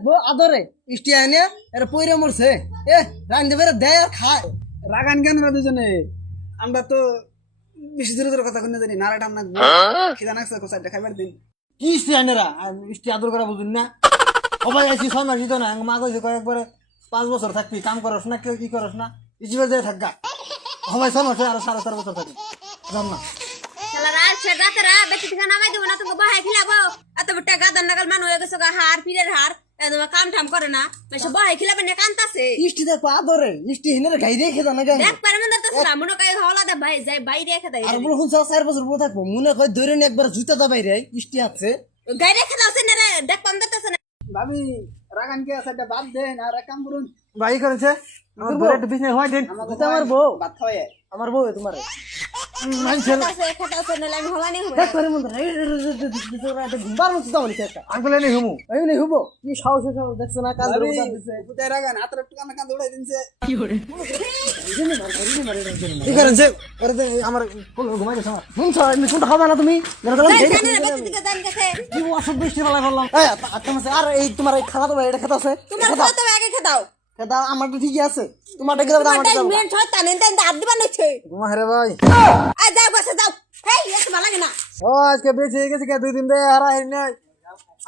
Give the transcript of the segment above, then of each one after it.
ছয় আদরে ইষ্টি আনে এর পয়রা মরছে। এ রান্ধে বেড়ে দেয় আর খায়। রাগান কেন না দুজনে? আমরা তো বেশি দূরে দূরে কথা শুনে জানি নারাটা আমরা খিদা নাকছে কোসাইড দেখাবার দিন। কি ইষ্টি আনে রা? আর ইষ্টি আদর করা বুঝুন না। সবাই আছি ছয় মাস দিত না মা কইছে কয়েকবারে পাঁচ বছর থাকবি কাম করস না কেউ কি করস না ইজিবার যায় থাকগা সবাই ছয় মাসে আর সাড়ে চার বছর থাকি। জান না। বেশি থেকে নামাই দেবো বহাই এত মানুষ হয়ে গেছে হার পীরের হার কাম টাম করে না। বেশি বহাই খিলাবে না কান্তাছে। ইষ্টি থাকব আদরে ইষ্টি হিনের গাই দিয়ে খেতা না গাই দেখ পারে মনে তো না মনে কাই হলা দে ভাই যাই বাইরে রেখে দেয়। আর বলে শুনছ চার বছর পর থাকব। মনে কয় ধরে নি একবার জুতা দা বাইরে ইষ্টি আছে। গাই না রে দেখ পাম দিতেছে না। ভাবি রাগান কে আছে বাদ দেন আর এক কাম করুন। ভাই করেছে? আমার বউ একটু বিছনায় হয় দেন। জুতা আমার বউ। ভাত খাওয়াই। আমার বউ তোমার। আমার ঘুমাই না তুমি? আর এই তোমার এই খালা তো এটা খেতে আছে? তোমার কত আগে খেদাও আমার তো ঠিকই আছে। তোমারটা কি দাও তোমার দাও। মেন ছয় তানে তাই দাঁত দিবা নইছে। ঘুমা হেরে ভাই। আই যাও বসে যাও। হেই এত ভালো লাগে না। ও আজকে বেঁচে গেছে কে? দুই দিন রে হারা হেরি নাই।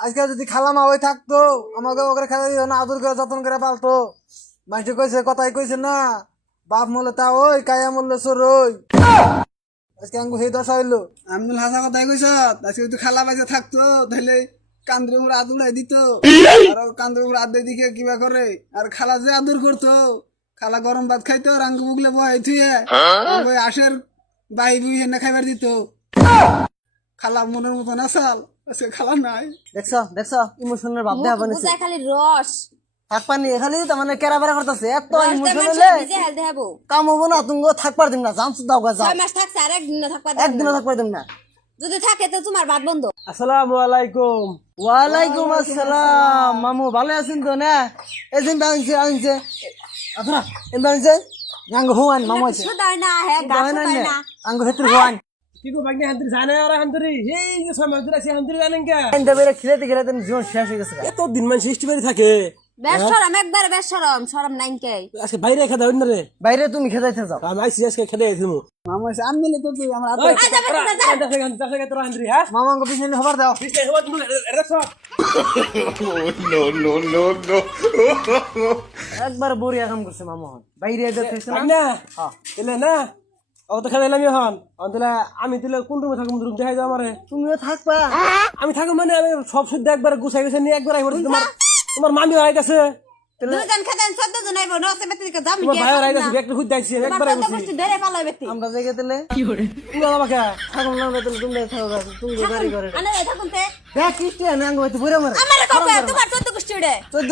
আজকে যদি খালা মা ওই থাকতো আমাকে ওকে খেলা দিত না আদর করে যত্ন করে পালতো। মানুষ কইছে কথাই কইছে না। বাপ মলে তা ওই কায়া মরলে চোর ওই। আজকে আঙ্গু সেই দশা হইল। আমনুল হাসা কথাই কইছ আজকে তুই খালা বাইজে থাকতো তাহলে কান্দ্রের উপর আদর উড়াই দিত। আর কান্দ্রের উপর আদর দিকে কিবা করে। আর খালা যে আদর করতো খালা গরম ভাত খাইতো বুগলে বহাই থুয়ে ওই আশের বাই বুই এনে খাইবার দিত। খালা মনের মতন আসাল আজকে খালা নাই। দেখছ দেখছ ইমোশনের ভাব দেয়া বানিয়েছে বুঝাই খালি রস। থাক পানি খালি তার মানে কেরা বেড়া করতেছে এত কাম হব না তুমি থাকবার দিন না জামস দাও গা যাও। একদিনও না। যদি থাকে তো তোমার বাদ বন্ধ। আসসালামু আলাইকুম। ওয়ালাইকুম আসসালাম। মামু ভালো আছেন তো না? এই যে আনছে আনছে। আচ্ছা এমন আনছে? আঙ্গ হুয়ান মামু আছে। হয় না হে গাছ না আঙ্গ হেতুর হুয়ান। কি গো বাগনি হান্তরি জানে ওরা হান্তরি এই যে মাস ধরে আছে হান্তরি জানেন কে? এন্ডা বেরে খেলাতে খেলাতে জীবন শেষ হয়ে গেছে এত দিন মানে সৃষ্টি বাড়ি থাকে। বেশ সরম একবার বেশ সরম সরম নাইন কে আজকে বাইরে খেতে হয় রে। বাইরে তুমি যাও। আমি আজকে আইছিমু। মামা এসে আমি নিলে তো তুই আমার হাতে ওই গান দশে গান তোরা হ্যাঁ? মামা আঙ্গ পিছনে খবর দাও। বিস্তে হওয়া তুমি এটা সব একবার বড়িয়া কাম করছে মামা। হন বাইরে না? হ্যাঁ। এলে না। ও তো খেতে এলাম এখন। আমি তুলে কোন রুমে থাকুম রুম দেখাই দাও আমারে। তুমিও থাকবা। আমি থাকুম মানে আমি সব শুদ্ধ একবার গুছাই গুছাই নিয়ে একবার আইবার তোমার তোমার মামি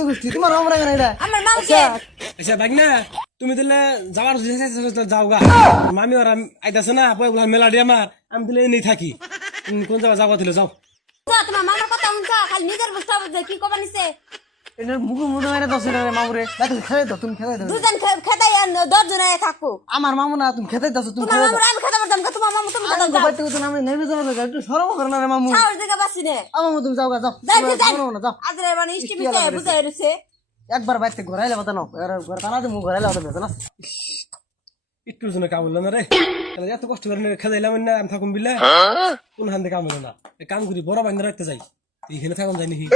তুমি মাউকে আচ্ছা না তুমি দিলে যাওয়ার যাও গা। মামি আর আইতাছে না মেলা দিয়ে আমার আমি দিলে এনেই থাকি। কোন যাওয়া যাওয়া দিলে যাও। তোমার মামার কথা শুনছ খালি নিজের বুঝতে হবে কি কবা নিছে। এটা মুখে মুখে মারে দশ টাকা মামুরে দেখো খেলে দাও তুমি খেলে দাও। দুজন খেতাই দশ জন থাকব আমার মামু না তুমি খেতে দাও তুমি তোমার খেলে দাও। মামার আমি খেতে পারতাম না, তোমার মামা তুমি খেতে আঙ্গ যাও। বাইতে তো আমি নেবে যাব না একটু সরম করে না রে মামু। সাহস দিকে বাসি নে। আমামু তুমি যাও গা যাও। যাই যাই। যাই সরম না যাও। আজ রে মানে ইষ্টি বুঝাই একবার বাইতে ঘোরাইলে বাতা নাও। এবার ঘর টানা তুমি ঘোরাইলে বাতা বেতন একটু জন্য কাম হলো না রে। তাহলে এত কষ্ট করে খেলাইলাম না আমি থাকুম বিলে। কোন হান কাম হলো না। কাম করি বড় বান্ধব রাখতে যাই। এইখানে থাকুন যাই নাকি